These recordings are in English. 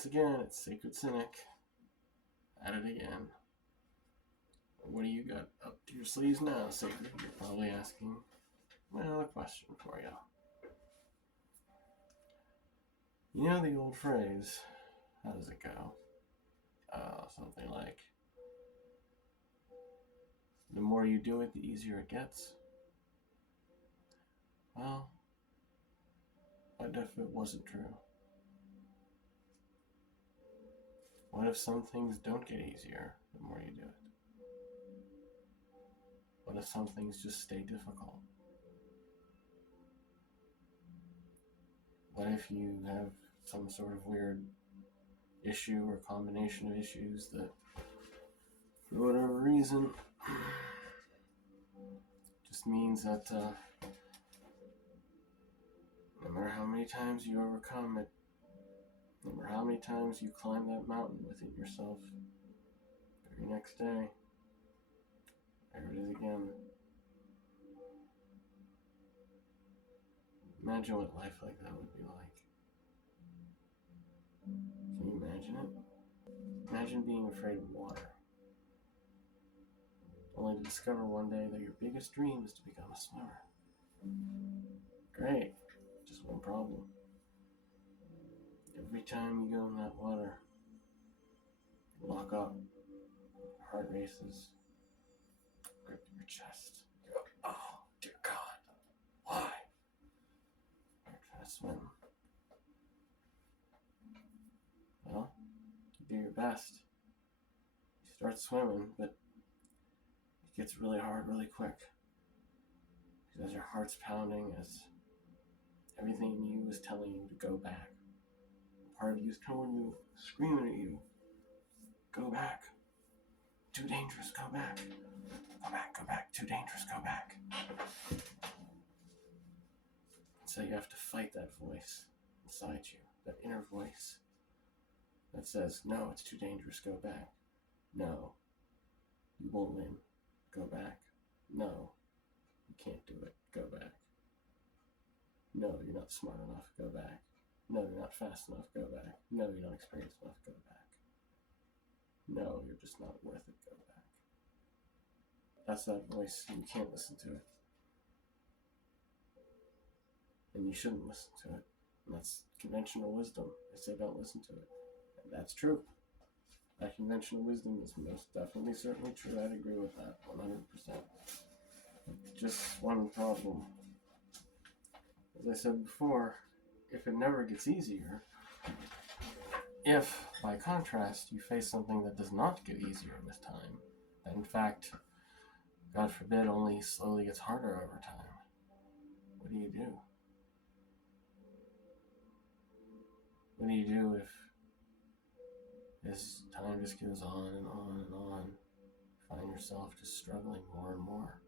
Once again, it's Sacred Cynic. At it again. What do you got up to your sleeves now, Sacred? You're probably asking. Well, a question for you. You know the old phrase, how does it go? Something like, the more you do it, the easier it gets. Well, what if it wasn't true? What if some things don't get easier the more you do it? What if some things just stay difficult? What if you have some sort of weird issue or combination of issues that, for whatever reason, just means that no matter how many times you overcome it, no matter how many times you climb that mountain within yourself, every next day, there it is again. Imagine what life like that would be like. Can you imagine it? Imagine being afraid of water, only to discover one day that your biggest dream is to become a swimmer. Great, just one problem. Every time you go in that water, you lock up, your heart races, grip your chest. You go, oh, dear God, why? You're trying to swim. Well, you do your best. You start swimming, but it gets really hard really quick. Because as your heart's pounding, as everything in you is telling you to go back. Part of you is telling you, screaming at you, go back. Too dangerous, go back. Go back, too dangerous, go back. So you have to fight that voice inside you, that inner voice that says, no, it's too dangerous, go back. No, you won't win, go back. No, you can't do it, go back. No, you're not smart enough, go back. No, you're not fast enough, go back. No, you're not experienced enough, go back. No, you're just not worth it, go back. That's that voice, and you can't listen to it. And you shouldn't listen to it. And that's conventional wisdom. They say don't listen to it. And that's true. That conventional wisdom is most definitely certainly true. I'd agree with that 100%. Just one problem. As I said before, if it never gets easier, if, by contrast, you face something that does not get easier with time, that in fact, God forbid, only slowly gets harder over time, what do you do? What do you do if this time just goes on and on and on? You find yourself just struggling more and more.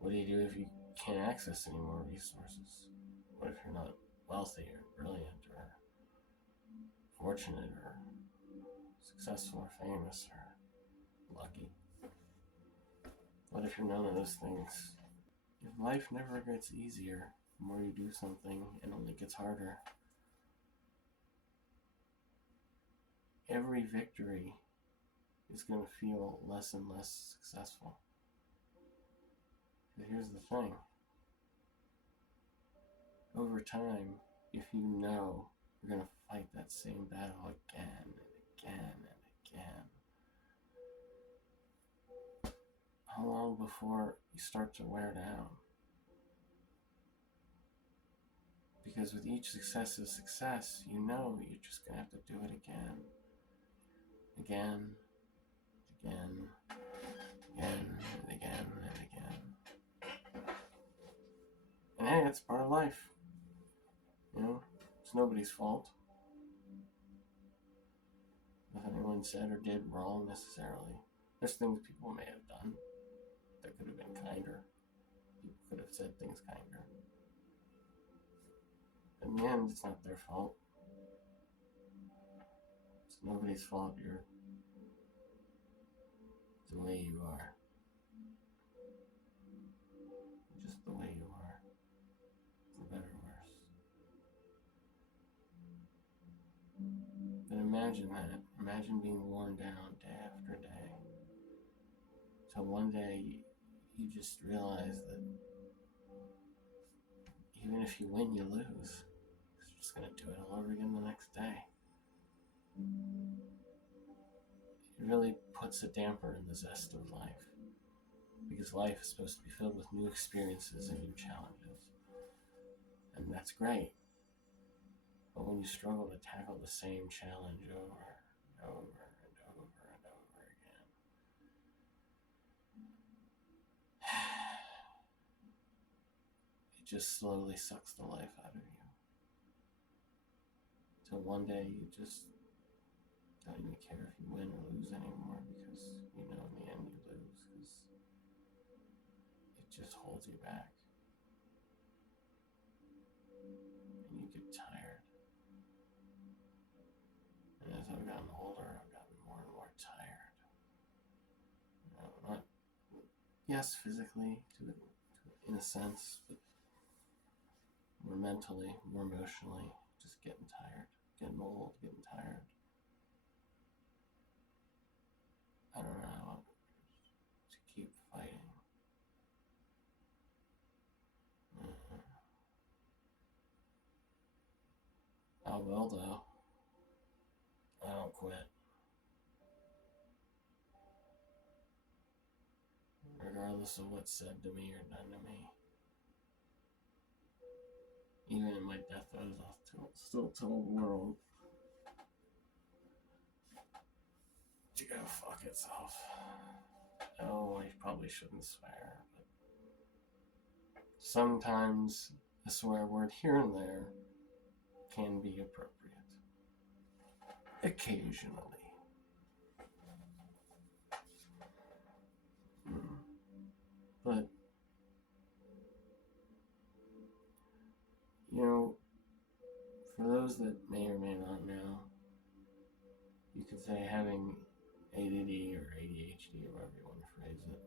What do you do if you can't access any more resources? What if you're not wealthy or brilliant or fortunate or successful or famous or lucky? What if you're none of those things? If life never gets easier, the more you do something, it only gets harder. Every victory is going to feel less and less successful. But here's the thing. Over time, if you know you're going to fight that same battle again and again and again, how long before you start to wear down? Because with each successive success, you know you're just going to have to do it again. Again, again, again, and again, and again. And hey, it's part of life. You know, it's nobody's fault. Nothing anyone said or did wrong necessarily. There's things people may have done that could have been kinder. People could have said things kinder. In the end, it's not their fault. It's nobody's fault. You're the way you are. Just the way you are. For better or worse. But imagine that. Imagine being worn down day after day. So one day you just realize that even if you win, you lose. Because you're just going to do it all over again the next day. It really puts a damper in the zest of life. Because life is supposed to be filled with new experiences and new challenges. And that's great. But when you struggle to tackle the same challenge over and over and over and over again, it just slowly sucks the life out of you. Till one day you just don't even care if you win or lose anymore, because you know in the end you lose, because it just holds you back. And you get tired. And as I've gotten older, I've gotten more and more tired. Not, yes, physically, in a sense, but more mentally, more emotionally, just getting tired, getting old, getting tired. I don't know how to keep fighting. I will, though. I don't quit. Regardless of what's said to me or done to me. Even in my death, I was still told the world to go fuck itself. Oh, I probably shouldn't swear, but sometimes a swear word here and there can be appropriate. Occasionally. But, you know, for those that may or may not know, you could say having ADD or ADHD, or however you want to phrase it,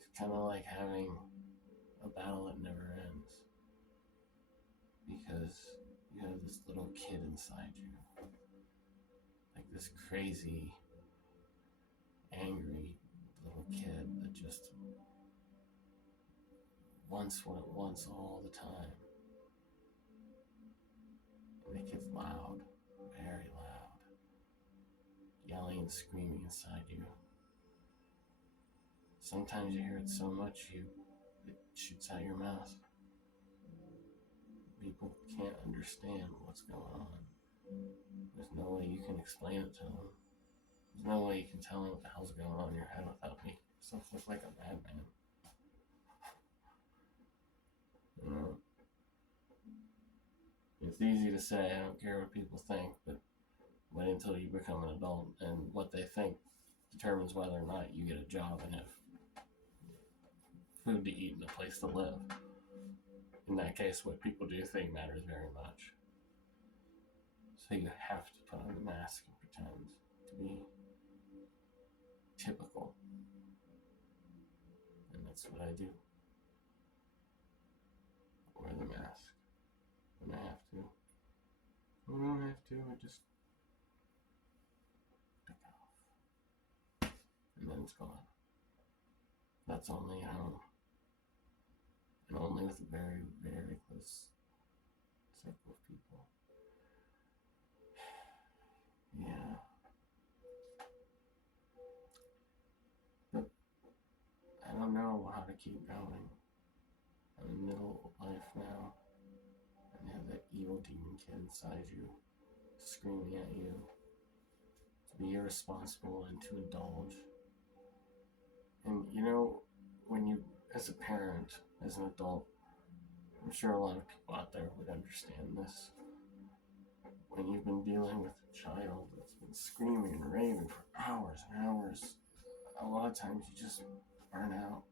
is kind of like having a battle that never ends. Because you have this little kid inside you. Like this crazy, angry little kid that just wants what it wants all the time. And the kid's loud, very loud, yelling and screaming inside you. Sometimes you hear it so much it shoots out your mouth. People can't understand what's going on. There's no way you can explain it to them. There's no way you can tell them what the hell's going on in your head without making yourself look like a madman. You know? It's easy to say, I don't care what people think, but wait until you become an adult, and what they think determines whether or not you get a job and have food to eat and a place to live. In that case, what people do think matters very much. So you have to put on the mask and pretend to be typical. And that's what I do. Wear the mask when I have to. When I don't have to, I just take it off. And then it's gone. That's only at home. And only with a very, very close circle of people. Yeah. But I don't know how to keep going. I'm in the middle of life now. And you have that evil demon kid inside you, screaming at you to be irresponsible and to indulge. And you know, when you, as a parent, as an adult, I'm sure a lot of people out there would understand this. When you've been dealing with a child that's been screaming and raving for hours and hours, a lot of times you just burn out.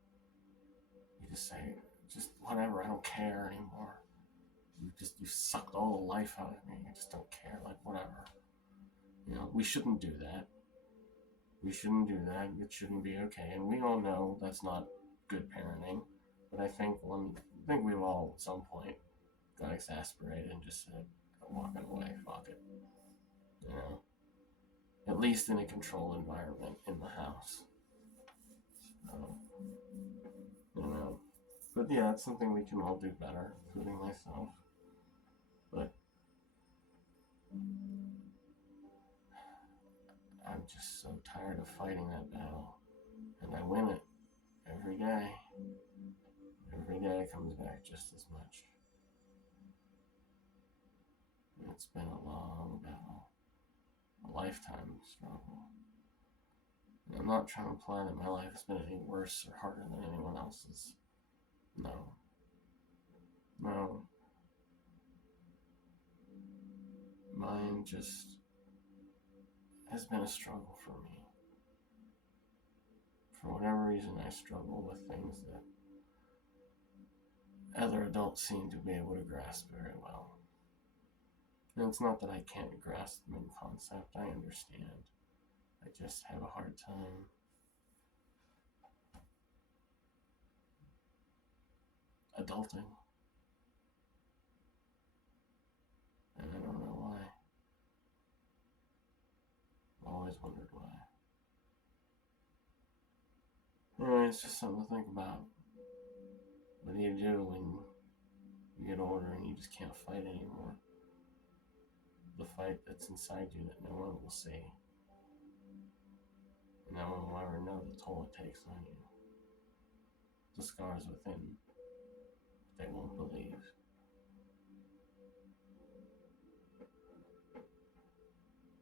You just say, just whatever, I don't care anymore. You sucked all the life out of me. I just don't care, like whatever. You know, we shouldn't do that. We shouldn't do that. It shouldn't be okay. And we all know that's not good parenting. But I think we've all at some point got exasperated and just said, walking away. Fuck it. You know, at least in a controlled environment in the house. So, you know, but yeah, it's something we can all do better, including myself. But I'm just so tired of fighting that battle, and I win it every day. Every day it comes back just as much. And it's been a long battle, a lifetime struggle. And I'm not trying to imply that my life has been any worse or harder than anyone else's. No. No. Mine just has been a struggle for me. For whatever reason, I struggle with things that other adults seem to be able to grasp very well. And it's not that I can't grasp them in concept, I understand. I just have a hard time adulting. And I don't know why. I've always wondered why. Anyway, it's just something to think about. What do you do when you get older and you just can't fight anymore? The fight that's inside you that no one will see. And no one will ever know the toll it takes on you. The scars within, they won't believe.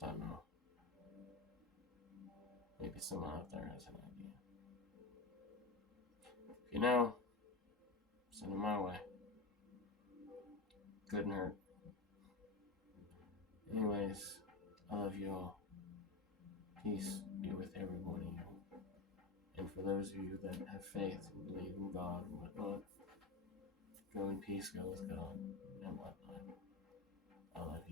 Don't know. Maybe someone out there has an idea. If you know, send it my way. Good nerd. Anyways, I love you all. Peace be with every one of you. And for those of you that have faith and believe in God and whatnot, go in peace, go with God, and whatnot. I love you.